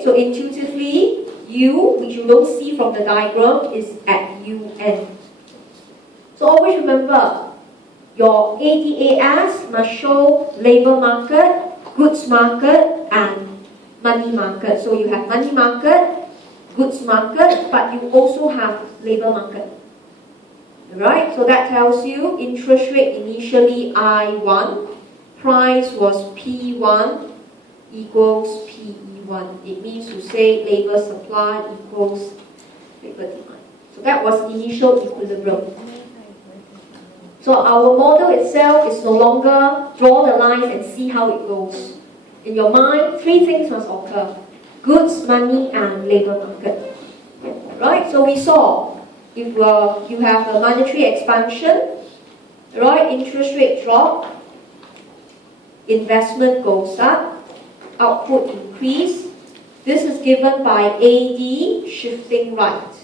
Okay, so intuitively, U, which you don't see from the diagram, is at UN. So always remember, your ADAS must show labor market, goods market, and money market. So you have money market, goods market, but you also have labor market. Right? So that tells you interest rate initially I1, price was P1 equals PE1. It means to say labor supply equals labor demand. So that was initial equilibrium. So our model itself is no longer draw the lines and see how it goes. In your mind, three things must occur: goods, money, and labor market. Right? So we saw if you have a monetary expansion, right? Interest rate drop, investment goes up, output increase. This is given by AD shifting right.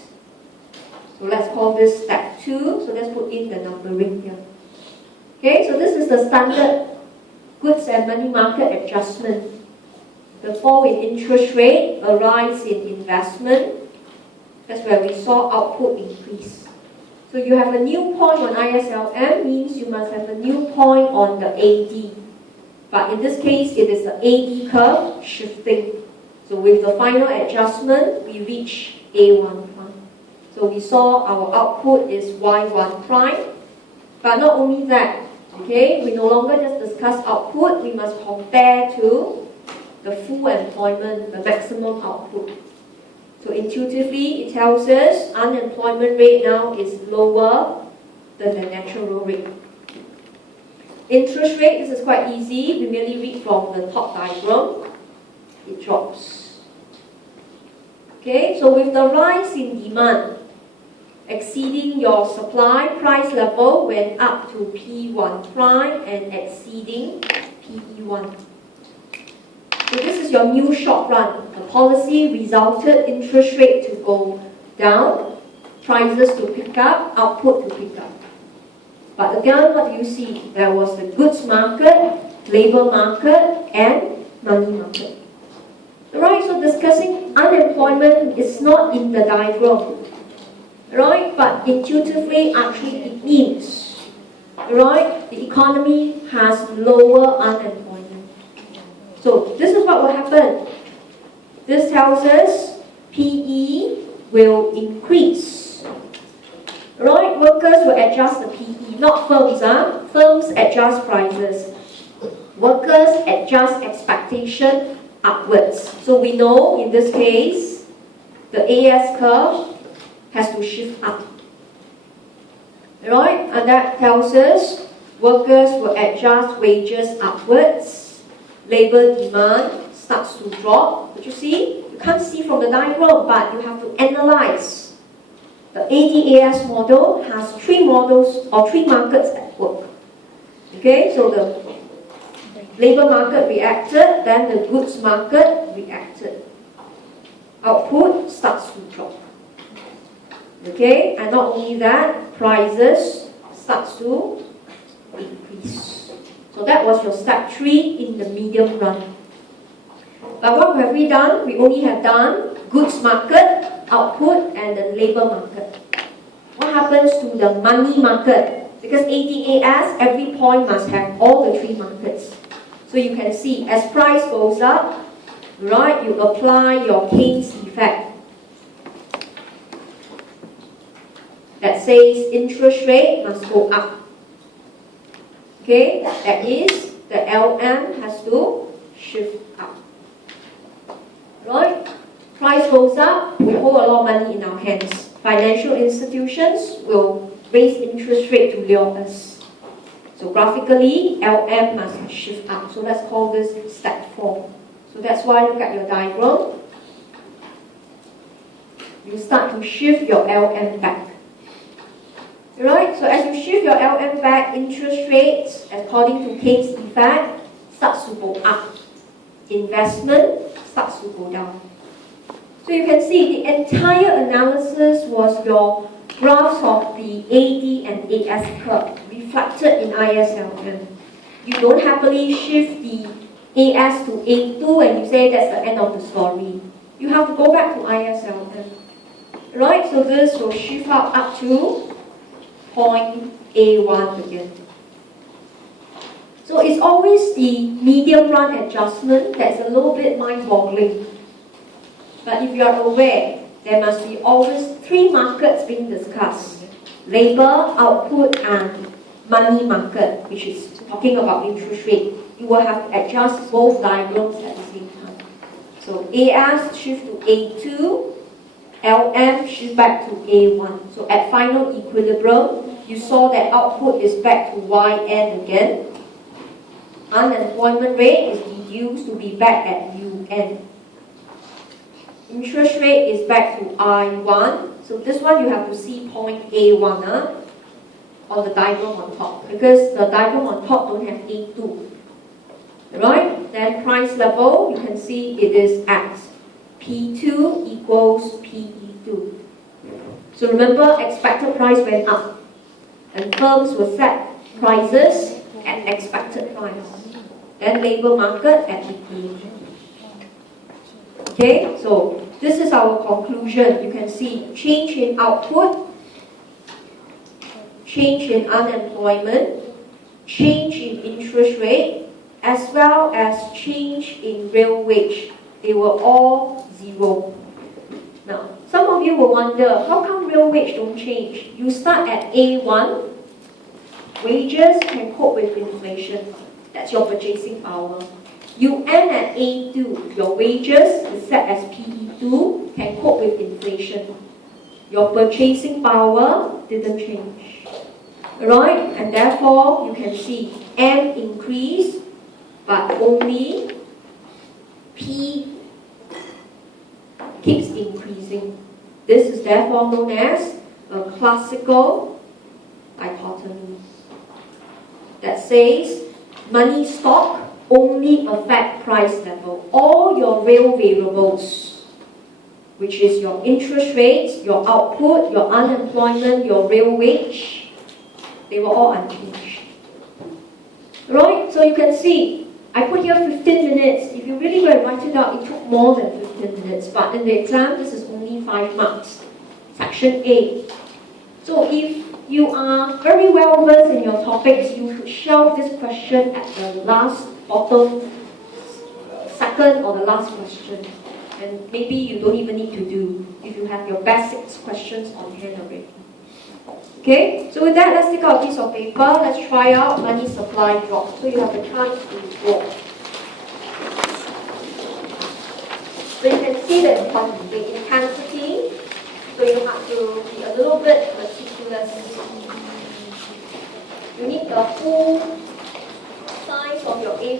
So let's call this step 2. So let's put in the numbering here. Okay, so this is the standard goods and money market adjustment. The fall in interest rate, a rise in investment. That's where we saw output increase. So you have a new point on ISLM, means you must have a new point on the AD. But in this case, it is the AD curve shifting. So with the final adjustment, we reach A1 prime. So we saw our output is Y1 prime. But not only that, okay, we no longer just discuss output, we must compare to the full employment, the maximum output. So intuitively, it tells us unemployment rate now is lower than the natural rate. Interest rate, this is quite easy. We merely read from the top diagram. It drops. Okay, so with the rise in demand exceeding your supply, price level went up to P1 prime and exceeding PE1. So this is your new short run. The policy resulted interest rate to go down, prices to pick up, output to pick up. But again, what do you see? There was the goods market, labor market, and money market. Right, so discussing unemployment is not in the diagram. Right, but intuitively, actually it means, right, the economy has lower unemployment. So this is what will happen. This tells us PE will increase. Right? Workers will adjust the PE, not firms. Firms adjust prices. Workers adjust expectation upwards. So we know in this case, the AS curve has to shift up. Right? And that tells us workers will adjust wages upwards. Labor demand starts to drop. But you see, you can't see from the diagram, but you have to analyze. The ADAS model has three models or three markets at work. Okay, so the labor market reacted, then the goods market reacted. Output starts to drop. Okay, and not only that, prices starts to increase. So that was your step 3 in the medium run. But what have we done? We only have done goods market, output, and the labor market. What happens to the money market? Because ADAS, every point must have all the three markets. So you can see, as price goes up, right, you apply your Keynes effect. That says interest rate must go up. Okay, that is, the LM has to shift up. Right? Price goes up, we hold a lot of money in our hands. Financial institutions will raise interest rate to lure us. So graphically, LM must shift up. So let's call this step 4. So that's why look at your diagram. You start to shift your LM back. Right? So as you shift your LM back, interest rates, according to Keynes effect, starts to go up. Investment starts to go down. So you can see the entire analysis was your graphs of the AD and AS curve reflected in ISLM. You don't happily shift the AS to A2 and you say that's the end of the story. you have to go back to ISLM. Right, so this will shift up to point A1 again. So it's always the medium run adjustment that's a little bit mind-boggling. But if you are aware, there must be always three markets being discussed: labor, output, and money market, which is talking about interest rate. You will have to adjust both diagrams at the same time. So AS shift to A2, LM shift back to A1. So at final equilibrium, you saw that output is back to YN again. Unemployment rate is deduced to be back at UN. Interest rate is back to I1. So this one you have to see point A1 on the diagram on top, because the diagram on top don't have A2. Right? Then price level, you can see it is at P2 equals PE2. So remember, expected price went up, and firms will set prices at expected price. Then labor market at liquidation. Okay, so this is our conclusion. You can see change in output, change in unemployment, change in interest rate, as well as change in real wage. They were all zero. Now, some of you will wonder, how come real wage don't change? You start at A1, wages can cope with inflation. That's your purchasing power. You end at A2, your wages is set as PE2, can cope with inflation. Your purchasing power didn't change. Right? And therefore, you can see M increase, but only P keeps increasing. This is therefore known as a classical dichotomy that says money stock only affect price level. All your real variables, which is your interest rates, your output, your unemployment, your real wage, they were all unchanged. Right? So you can see, I put here 15 minutes. If you really go and write it out, it took more than 15 minutes. But in the exam, this is only 5 marks. Section A. So if you are very well versed in your topics, you should shelve this question at the last bottom, second or the last question. And maybe you don't even need to do if you have your basics questions on hand already. Okay, so with that, let's take out a piece of paper. Let's try out money supply drop. So you have a chance to draw. So you can see the intensity. So you have to be a little bit meticulous. You need the full size of your A